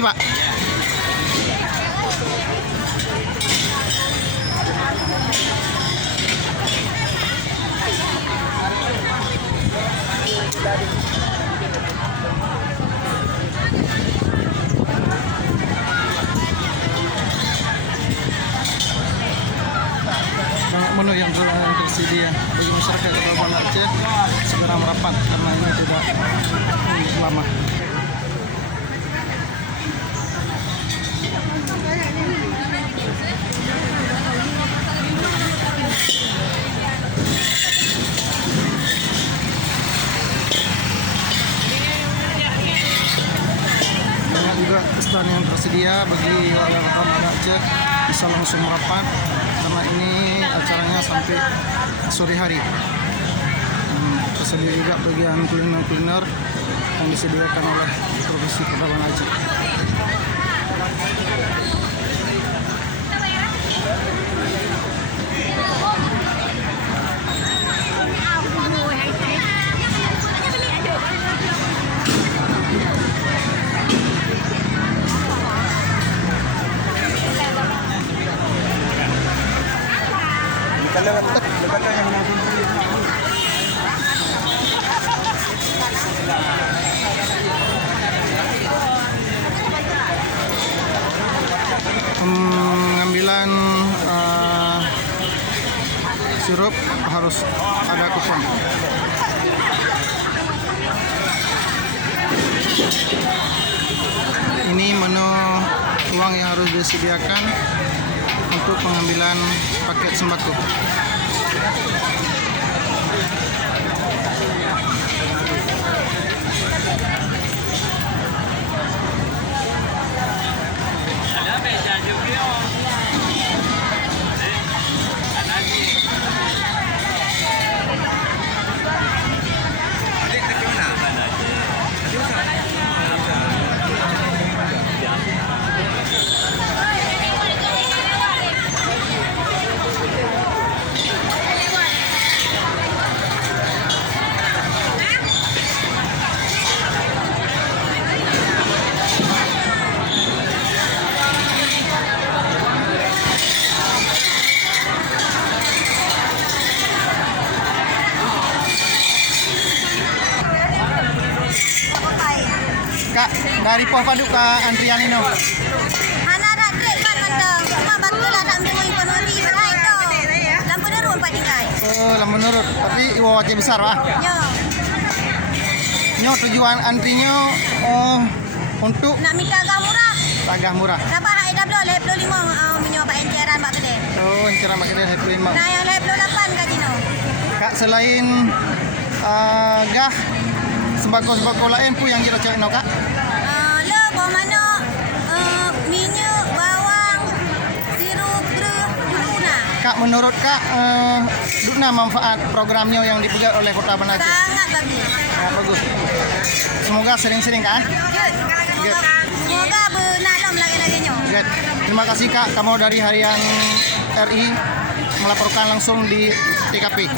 RI, Pak. Banyak menu yang tersedia bagi masyarakat Kota Banda Aceh segera merapat karena ini tidak lama. Banyak juga stand yang tersedia bagi warga Kota Banda Aceh bisa langsung merapat karena ini acaranya sampai sore hari. Tersedia juga bagian kuliner-kuliner yang disediakan oleh Provinsi Kota Banda Aceh. Pengambilan sirup harus ada kupon. Ini menu uang yang harus disediakan untuk pengambilan paket sembako. Kak, dari Poh Paduk ke antrian ini. Anak ada trek kan mantap. Cuma betul ada minggu penuhi berai tu. Lampu nurut Pak Tingkai. Oh, lampu nurut. Tapi iwa wajib besar, Pak. Yo. Nyo tujuan antrinya untuk Nak minta agak murah. agak murah. Dapat hak dah belum 55 minyak Pak Enceran Pak Kedai. Oh, cara makin happy mak. Nah yang 58 kat Jino. Kak, selain gah sembako-sembako lain pun yang kira-kira no, Kak? Le bawa mana? Minyak, bawang, sirup, beruh, guna. Kak, menurut Kak, dukna manfaat programnya yang dipegang oleh Kota Banda Aceh? Sangat bagus. Sangat bagus. Semoga sering-sering, Kak. Semoga benalam lagi-laginya. Good. Terima kasih, Kak. Kamu dari Harian RI melaporkan langsung di TKP.